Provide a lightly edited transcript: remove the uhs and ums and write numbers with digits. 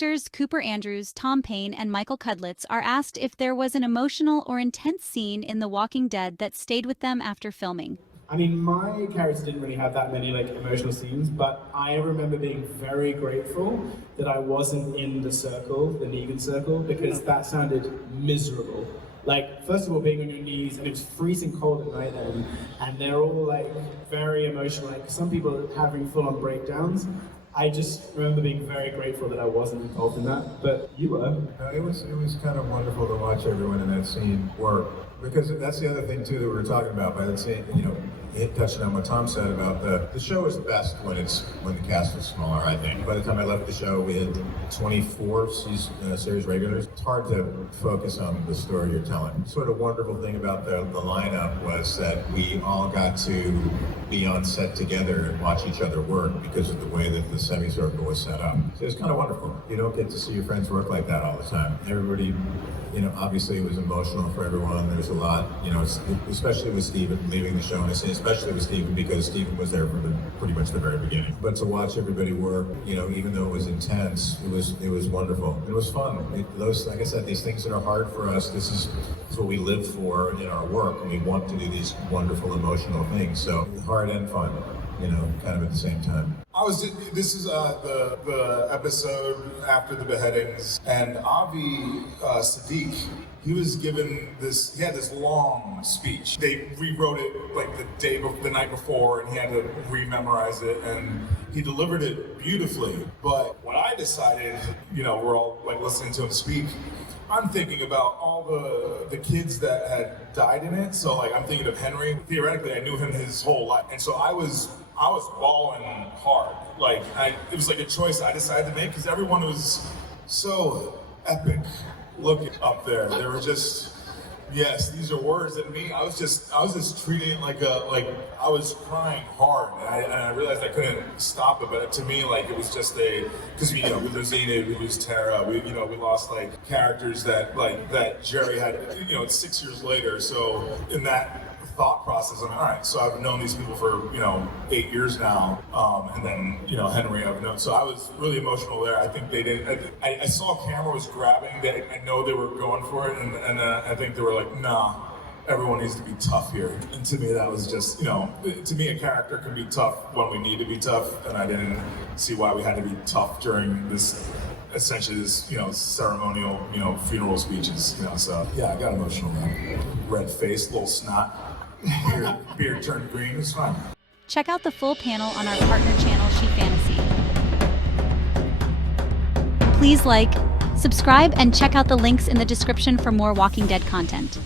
Actors Cooper Andrews, Tom Payne, and Michael Cudlitz are asked if there was an emotional or intense scene in The Walking Dead that stayed with them after filming. I mean, my character didn't really have that many emotional scenes, but I remember being very grateful that I wasn't in the circle, the Negan circle, because that sounded miserable. First of all, being on your knees, and it was freezing cold at night then, and they're all very emotional. Some people are having full-on breakdowns. I just remember being very grateful that I wasn't involved in that, but you were. No, it was kind of wonderful to watch everyone in that scene work, because that's the other thing too that we were talking about. By that scene, touching on what Tom said about the show is best when the cast is smaller. I think by the time I left the show, we had 24 series regulars. It's hard to focus on the story you're telling. Sort of wonderful thing about the lineup was that we all got to be on set together and watch each other work because of the way that the semicircle was set up. So it was kind of wonderful. You don't get to see your friends work like that all the time. Everybody, obviously it was emotional for everyone. There's a lot, especially with Steven leaving the show, and I say especially with Steven because Steven was there from pretty much the very beginning. But to watch everybody work, even though it was intense, it was wonderful. It was fun. Like I said, these things that are hard for us, this is what we live for in our work, and we want to do these wonderful emotional things. So hard and fun, kind of at the same time. This is the episode after the beheadings, and Avi Sadiq, he was given he had this long speech. They rewrote it the night before, and he had to re-memorize it, and he delivered it beautifully. But when I decided, we're all listening to him speak, I'm thinking about all the kids that had died in it. So I'm thinking of Henry. Theoretically, I knew him his whole life, and so I was bawling hard. It was a choice I decided to make because everyone was so epic looking up there. They were just, yes, these are words that mean. I was just treating it I was crying hard, and I realized I couldn't stop it. But to me, it was just because with Rosina, it was Tara. We lost characters that Jerry had. It's 6 years later, so in that thought process, all right, so I've known these people for 8 years now, and then Henry I've known. So I was really emotional there. I think they did. I saw camera was grabbing. I know they were going for it, and I think they were like, nah, everyone needs to be tough here. And to me, that was just to me a character can be tough when we need to be tough, and I didn't see why we had to be tough during this. Essentially, this ceremonial funeral speeches. So yeah, I got emotional. Man. Red face, little snot. Beard turned green, it's fine. Check out the full panel on our partner channel, SheFantasy. Please subscribe, and check out the links in the description for more Walking Dead content.